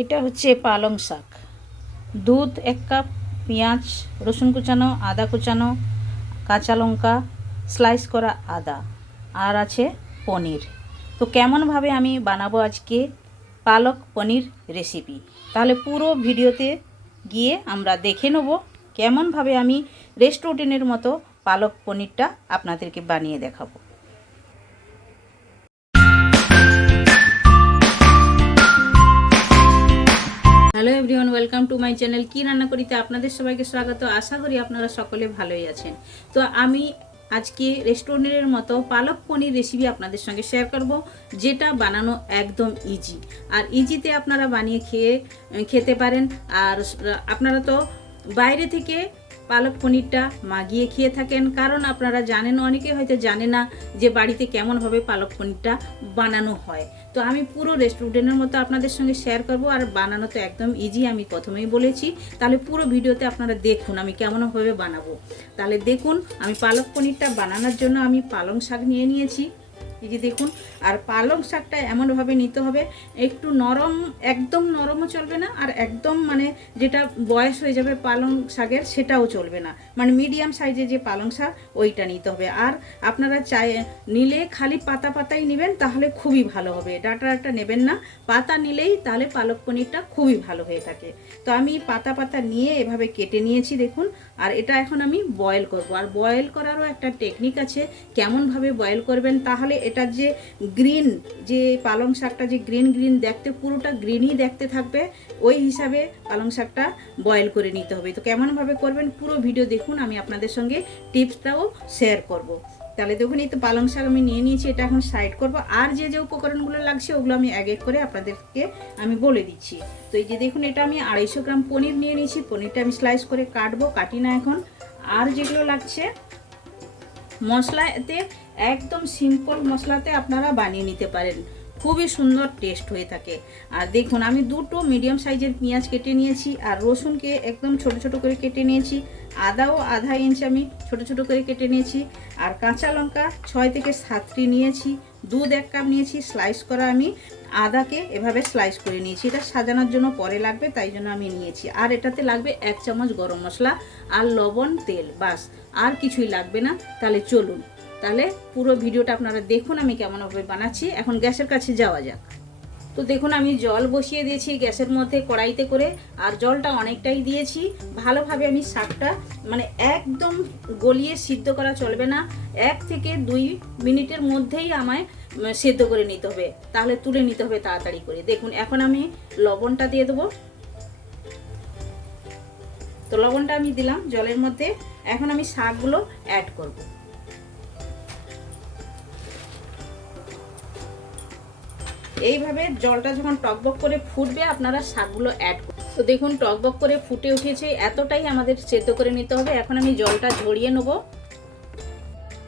এটা হচ্ছে পালং শাক। দুধ এক কাপ, পেঁয়াজ, রসুন কুচানো, আদা কুচানো, কাঁচা লঙ্কা, স্লাইস করা আদা আর আছে পনির। তো কেমনভাবে আমি বানাবো আজকে পালক পনির রেসিপি তাহলে পুরো ভিডিওতে গিয়ে আমরা দেখে নেব কেমনভাবে আমি রেস্টুরেন্টের মতো পালক পনিরটা আপনাদেরকে বানিয়ে দেখাবো। Hello everyone welcome to my channel কি রান্না করিতে আপনাদের সবাইকে স্বাগত। আশা করি আপনারা সকলে ভালোই আছেন। তো আমি আজকে রেস্টুরেন্টের মতো পালক পনির রেসিপি আপনাদের সঙ্গে শেয়ার করব, যেটা বানানো একদম ইজি আর ইজিতে আপনারা বানিয়ে খেয়ে, খেতে পারেন। আর আপনারা তো বাইরে থেকে পালক পনিরটা মাগিয়ে খেয়ে থাকেন। কারণ আপনারা জানেন অনেকে হয়তো জানে না যে বাড়িতে কেমনভাবে পালক পনিরটা বানানো হয়। তো আমি পুরো রেস্টুরেন্টের মতো আপনাদের সঙ্গে শেয়ার করব, আর বানানো তো একদম ইজি আমি প্রথমেই বলেছি। তাহলে পুরো ভিডিওতে আপনারা দেখুন আমি কেমনভাবে বানাবো। তাহলে দেখুন, আমি পালক পনিরটা বানানোর জন্য আমি পালং শাক নিয়ে নিয়েছি। এই যে দেখুন, আর পালং শাকটা এমনভাবে নিতে হবে, একটু নরম, একদম নরমও চলবে না, আর একদম মানে যেটা বয়স হয়ে যাবে পালং শাকের সেটাও চলবে না। মানে মিডিয়াম সাইজে যে পালং শাক, ওইটা নিতে হবে। আর আপনারা চাই, নিলে খালি পাতা পাতাই নেবেন, তাহলে খুবই ভালো হবে। ডাটা ডাটা নেবেন না, পাতা নিলেই তাহলে পালক পনিরটা খুবই ভালো হয়ে থাকে। তো আমি পাতা পাতা নিয়ে এভাবে কেটে নিয়েছি, দেখুন। আর এটা এখন আমি বয়েল করব। আর বয়েল করারও একটা টেকনিক আছে, কেমনভাবে বয়েল করবেন, তাহলে এটার যে গ্রিন যে পালং শাকটা যে গ্রিন গ্রিন দেখতে, পুরোটা গ্রিনই দেখতে থাকবে, ওই হিসাবে পালং শাকটা বয়েল করে নিতে হবে। তো কেমনভাবে করবেন পুরো ভিডিও দেখুন, আমি আপনাদের সঙ্গে টিপসটাও শেয়ার করব। তাহলে দেখুন, এই তো পালং শাক আমি নিয়ে নিয়েছি, এটা এখন সাইড করব। আর যে যে উপকরণগুলো লাগছে, ওগুলো আমি এক এক করে আপনাদেরকে আমি বলে দিচ্ছি। তো এই যে দেখুন, এটা আমি আড়াইশো গ্রাম পনির নিয়ে নিয়েছি। পনিরটা আমি স্লাইস করে কাটবো, কাটি না এখন। আর যেগুলো লাগছে মশলাতে একদম সিম্পল মশলাতে আপনারা বানিয়ে নিতে পারেন। খুবই সুন্দর টেস্ট হয়ে থাকে। আর দেখুন, আমি দুটো মিডিয়াম সাইজের পেঁয়াজ কেটে নিয়েছি আর রসুনকে একদম ছোট ছোট করে কেটে নিয়েছি। আদাও আধা ইঞ্চ আমি ছোট ছোট করে কেটে নিয়েছি। আর কাঁচা লঙ্কা ছয় থেকে সাতটি নিয়েছি। দুধ এক কাপ নিয়েছি স্লাইস করা আমি আদাকে এভাবে স্লাইস করে নিয়েছি। এটা সাজানোর জন্য পরে লাগবে, তাই জন্য আমি নিয়েছি। আর এটাতে লাগবে এক চামচ গরম মশলা আর লবণ, তেল, বাস। আর কিছুই লাগবে না। তাহলে চলুন। তাহলে পুরো ভিডিওটা আপনারা দেখুন, আমি কেমনভাবে বানাচ্ছি। এখন গ্যাসের কাছে যাওয়া যাক। তো দেখুন, আমি জল বসিয়ে দিয়েছি গ্যাসের মধ্যে কড়াইতে করে, আর জলটা অনেকটাই দিয়েছি। ভালোভাবে আমি শাকটা মানে একদম গলিয়ে সিদ্ধ করা চলবে না। এক থেকে দুই মিনিটের মধ্যেই আমায় সেদ্ধ করে নিতে হবে। তাহলে তুলে নিতে হবে তাড়াতাড়ি করে। দেখুন, এখন আমি লবণটা দিয়ে দেবো। তো লবণটা আমি দিলাম জলের মধ্যে। এখন আমি শাকগুলো অ্যাড করব। এইভাবে জলটা যখন টকবক করে ফুটবে, আপনারা শাকগুলো অ্যাড তো দেখুন টকবক করে ফুটে উঠেছে, এতটাই আমাদের সেদ্ধ করে নিতে হবে। এখন আমি জলটা ঝরিয়ে নেব।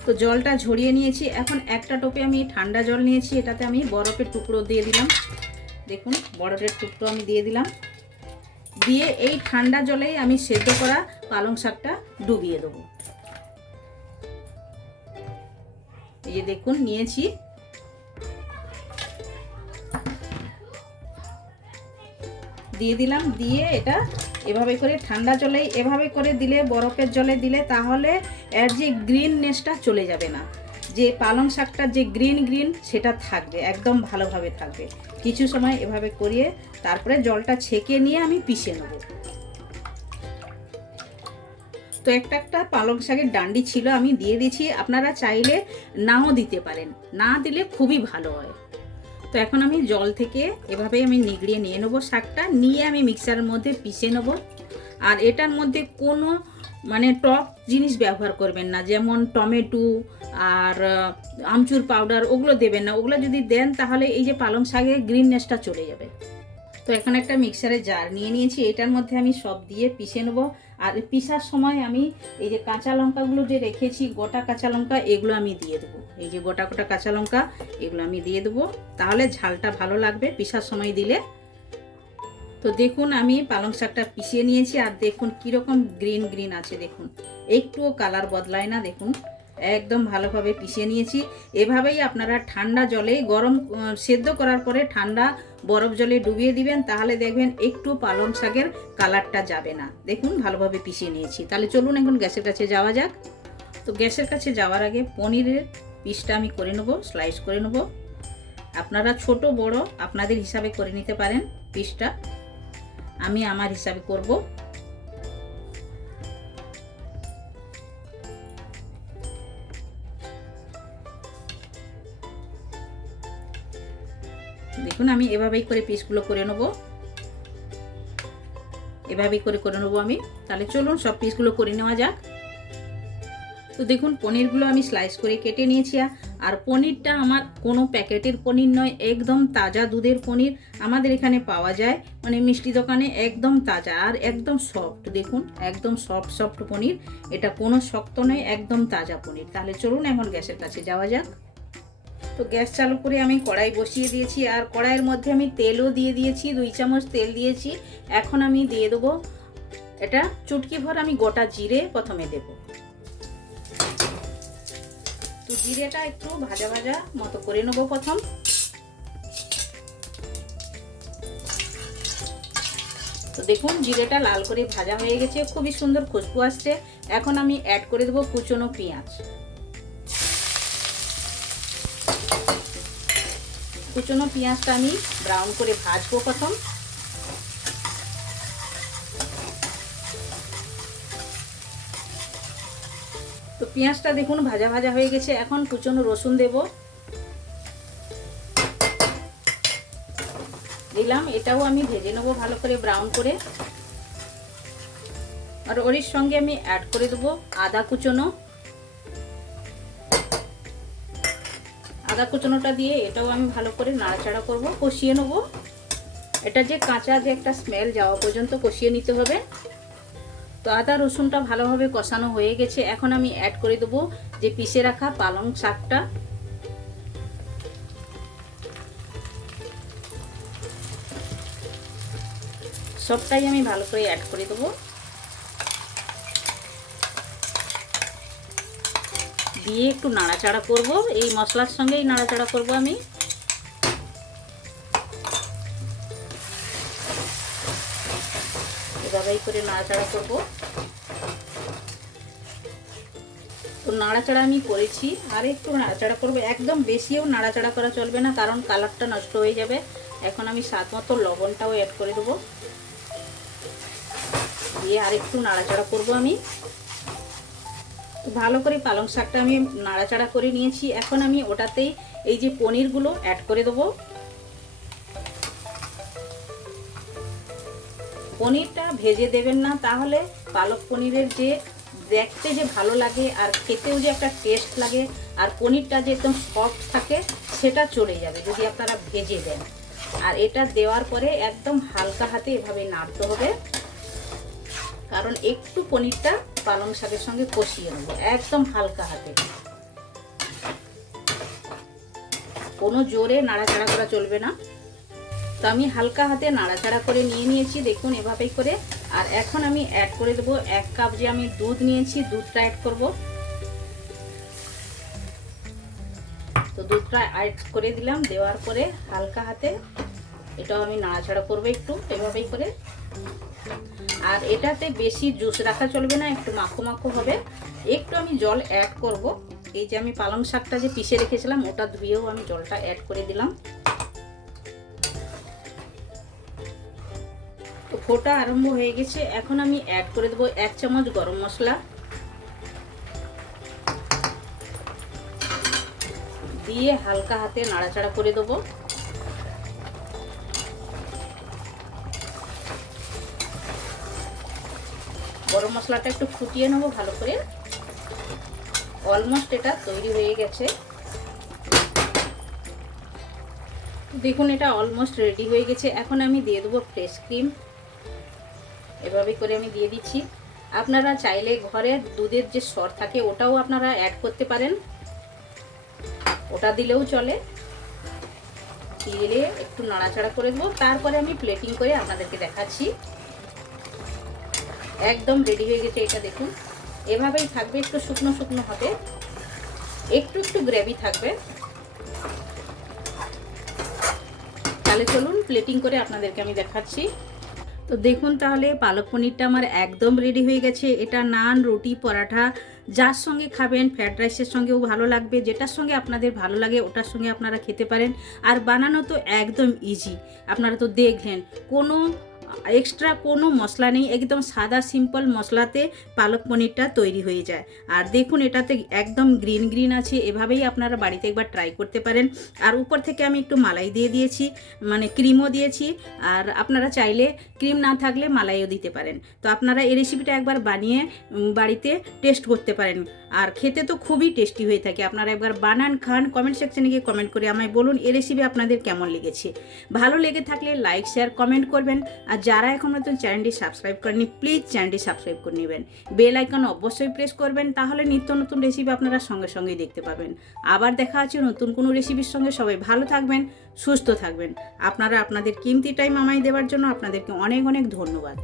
তো জলটা ঝরিয়ে নিয়েছি। এখন একটা টোপে আমি ঠান্ডা জল নিয়েছি, এটাতে আমি বরফের টুকরো দিয়ে দিলাম। দেখুন, বরফের টুকরো আমি দিয়ে দিলাম। দিয়ে এই ঠান্ডা জলেই আমি সেদ্ধ করা পালং শাকটা ডুবিয়ে দেবো। এই যে দেখুন, নিয়েছি। দিয়ে দিলাম, দিয়ে এটা এভাবে করে ঠান্ডা জলে, এভাবে করে দিলে, বরফের জলে দিলে তাহলে এর যে গ্রিননেসটা চলে যাবে না। যে পালং শাকটার যে গ্রিন গ্রিন সেটা থাকবে, একদম ভালোভাবে থাকবে। কিছু সময় এভাবে করিয়ে তারপরে জলটা ছেঁকে নিয়ে আমি পিষে নেব। তো একটা একটা পালং শাকের ডান্ডি ছিল, আমি দিয়ে দিয়েছি। আপনারা চাইলে নাও দিতে পারেন। না দিলে খুবই ভালো হয়। তো এখন আমি জল থেকে এভাবে আমি নিগড়িয়ে নিয়ে নেব শাকটা, নিয়ে আমি মিক্সারের মধ্যে পিষে নেব। আর এটার মধ্যে কোনো মানে টক জিনিস ব্যবহার করবেন না, যেমন টমেটো আর আমচুর পাউডার ওগুলো দেবেন না। ওগুলো যদি দেন তাহলে এই যে পালং শাকের গ্রিননেসটা চলে যাবে। তো এখন একটা মিক্সারে জার নিয়ে নিয়েছি, এটার মধ্যে আমি সব দিয়ে পিষে নেব। আর পিসার সময় আমি এই যে কাঁচা লঙ্কাগুলো যে রেখেছি, গোটা কাঁচা লঙ্কা, এগুলো আমি দিয়ে দেবো। এই যে গোটা গোটা কাঁচা লঙ্কা, এগুলো আমি দিয়ে দেবো। তাহলে ঝালটা ভালো লাগবে পিসার সময় দিলে। তো দেখুন, আমি পালং শাকটা পিষিয়ে নিয়েছি, আর দেখুন কীরকম গ্রিন গ্রিন আছে, দেখুন। একটুও কালার বদলায় না, দেখুন। একদম ভালোভাবে পিষে নিয়েছি। এভাবেই আপনারা ঠান্ডা জলে গরম সেদ্ধ করার পরে ঠান্ডা বরফ জলে ডুবিয়ে দিবেন, তাহলে দেখবেন একটু পালং শাকের কালারটা যাবে না। দেখুন, ভালোভাবে পিষিয়ে নিয়েছি। তাহলে চলুন এখন গ্যাসের কাছে যাওয়া যাক। তো গ্যাসের কাছে যাওয়ার আগে পনিরের পিসটা আমি করে নেব স্লাইস করে নেব। আপনারা ছোট, বড় আপনাদের হিসাবে করে নিতে পারেন পিসটা। আমি আমার হিসাবে করব। দেখুন, আমি এভাবেই করে পিসগুলো করে নেব। এভাবেই করে করে নেব আমি। তাহলে চলুন, সব পিসগুলো করে নেওয়া যাক। তো দেখুন, পনিরগুলো আমি স্লাইস করে কেটে নিয়েছি আর পনিরটা আমার কোনো প্যাকেটের পনির নয়, একদম তাজা দুধের পনির আমাদের এখানে পাওয়া যায়। মানে মিষ্টি দোকানে একদম তাজা আর একদম সফট দেখুন, একদম সফট সফট পনির। এটা কোনো শক্ত নয়, একদম তাজা পনির। তাহলে চলুন এখন গ্যাসের কাছে যাওয়া যাক। তো গ্যাস চালু করে আমি কড়াই বসিয়ে দিয়েছি আর কড়াইয়ের মধ্যে আমি তেলও দিয়ে দিয়েছি, দুই চামচ তেল দিয়েছি। এখন আমি দিয়ে দেবো, এটা চুটকি ভর আমি গোটা জিরে প্রথমে দেবো। জিরেটা একটু ভাজা ভাজা মতো করে নেব প্রথম। তো দেখুন, জিরেটা লাল করে ভাজা হয়ে গেছে, খুবই সুন্দর খুশবু আসছে। এখন আমি অ্যাড করে দেবো কুচনো পেঁয়াজ। কুচনো পেঁয়াজটা আমি ব্রাউন করে ভাজবো প্রথম। পেঁয়াজটা দেখুন, ভাজা ভাজা হয়ে গেছে। এখন কুচনো রসুন দেব। দিলাম, এটাও আমি ভেজে নেব ভালো করে ব্রাউন করে। আর ওর সঙ্গে আমি অ্যাড করে দেবো আদা কুচনো। আদা কুচনোটা দিয়ে এটাও আমি ভালো করে নাড়াচাড়া করব, কষিয়ে নেব। এটা যে কাঁচা যে একটা স্মেল যাওয়া পর্যন্ত কষিয়ে নিতে হবে। তো আদা রসুনটা ভালোভাবে কষানো হয়ে গেছে। এখন আমি অ্যাড করে দেবো যে পিষে রাখা পালং শাকটা। সবটাই আমি ভালো করে অ্যাড করে দেবো। দিয়ে একটু নাড়াচাড়া করব। এই মশলার সঙ্গেই নাড়াচাড়া করব আমি। এভাবেই করে নাড়াচাড়া করব। তো নাড়াচাড়া আমি করেছি, আর একটু নাড়াচাড়া করব। একদম বেশিও নাড়াচাড়া করা চলবে না, কারণ কালারটা নষ্ট হয়ে যাবে। এখন আমি স্বাদ মতো লবণটাও অ্যাড করে দেবো। দিয়ে আর একটু নাড়াচাড়া করব আমি। ভালো করে পালং শাকটা আমি নাড়াচাড়া করে নিয়েছি। এখন আমি ওটাতেই এই যে পনিরগুলো অ্যাড করে দেবো। পনিরটা ভেজে দেবেন না, তাহলে পালক পনিরের যে দেখতে যে ভালো লাগে আর খেতেও যে একটা টেস্ট লাগে আর পনিরটা যে একদম সফট থাকে, সেটা চলে যাবে যদি আপনারা ভেজে দেন। আর এটা দেওয়ার পরে একদম হালকা হাতে এভাবে নাড়তে হবে, কারণ একটু পনিরটা পালং শাকের সঙ্গে কষিয়ে নেব, একদম হালকা হাতে। কোনো জোরে নাড়াচাড়া করা চলবে না। তো আমি হালকা হাতে নাড়াচাড়া করে নিয়ে নিয়েছি, দেখুন এভাবেই করে। আর এখন আমি অ্যাড করে দেবো এক কাপ যে আমি দুধ নিয়েছি, দুধটা অ্যাড করব। তো দুধটা অ্যাড করে দিলাম, দেওয়ার পরে হালকা হাতে এটাও আমি নাড়াচাড়া করব একটু, এভাবেই করে। আর এটাতে বেশি জুস রাখা চলবে না, একটু মাখো মাখো হবে। একটু আমি জল অ্যাড করব। এই যে আমি পালং শাকটা যে পিষে রেখেছিলাম, ওটা ধুয়েও আমি জলটা অ্যাড করে দিলাম। ফোটা আরম্ভ হয়ে গেছে। এখন আমি অ্যাড করে দেবো এক চামচ গরম মশলা। দিয়ে হালকা হাতে নাড়াচাড়া করে দেবো। গরম মশলাটা একটু ফুটিয়ে নেব ভালো করে। অলমোস্ট এটা তৈরি হয়ে গেছে। দেখুন, এটা অলমোস্ট রেডি হয়ে গেছে। এখন আমি দিয়ে দেবো ফ্রেশ ক্রিম এভাবে করে আমি দিয়ে দিচ্ছি। আপনারা চাইলে ঘরে দুধের যে সর থাকে, ওটাও আপনারা অ্যাড করতে পারেন। ওটা দিলেও চলে। দিলে একটু নাড়াচাড়া করে দেবো তারপরে আমি প্লেটিং করে আপনাদেরকে দেখাচ্ছি। একদম রেডি হয়ে গেছে এটা দেখুন। এভাবেই থাকবে, একটু শুকনো শুকনো হবে। একটু একটু গ্রেভি থাকবে। তাহলে চলুন প্লেটিং করে আপনাদেরকে আমি দেখাচ্ছি। তো দেখুন তাহলে পালক পনিরটা আমার একদম রেডি হয়ে গেছে। এটা নান, রুটি, পরাঠা, যার সঙ্গে খাবেন ফ্রায়েড রাইসের সঙ্গেও ভালো লাগবে। যেটার সঙ্গে আপনাদের ভালো লাগে, ওটার সঙ্গে আপনারা খেতে পারেন। আর বানানো তো একদম ইজি আপনারা তো দেখলেন, কোনো এক্সট্রা কোনো মশলা নেই, একদম সাদা সিম্পল মশলাতে পালক পনিরটা তৈরি হয়ে যায়। আর দেখুন, এটাতে একদম গ্রিন গ্রিন আছে, এভাবেই আপনারা বাড়িতে একবার ট্রাই করতে পারেন। আর উপর থেকে আমি একটু মালাই দিয়ে দিয়েছি মানে ক্রিমও দিয়েছি। আর আপনারা চাইলে ক্রিম না থাকলে মালাইও দিতে পারেন। তো আপনারা এই রেসিপিটা একবার বানিয়ে বাড়িতে টেস্ট করতে পারেন। আর খেতে তো খুবই টেস্টি হয়ে থাকে। আপনারা একবার বানান, খান কমেন্ট সেকশনে গিয়ে কমেন্ট করে আমায় বলুন এই রেসিপি আপনাদের কেমন লেগেছে। ভালো লেগে থাকলে লাইক শেয়ার কমেন্ট করবেন। আর যারা এখন নতুন চ্যানেলটি সাবস্ক্রাইব করেনি প্লিজ চ্যানেলটি সাবস্ক্রাইব করে নেবেন। বেল আইকন অবশ্যই প্রেস করবেন, তাহলে নিত্য নতুন রেসিপি আপনারা সঙ্গে সঙ্গেই দেখতে পাবেন। আবার দেখা আছে নতুন কোনো রেসিপির সঙ্গে। সবাই ভালো থাকবেন, সুস্থ থাকবেন। আপনারা আপনাদের কিমতি টাইম আমায় দেওয়ার জন্য আপনাদেরকে অনেক অনেক ধন্যবাদ।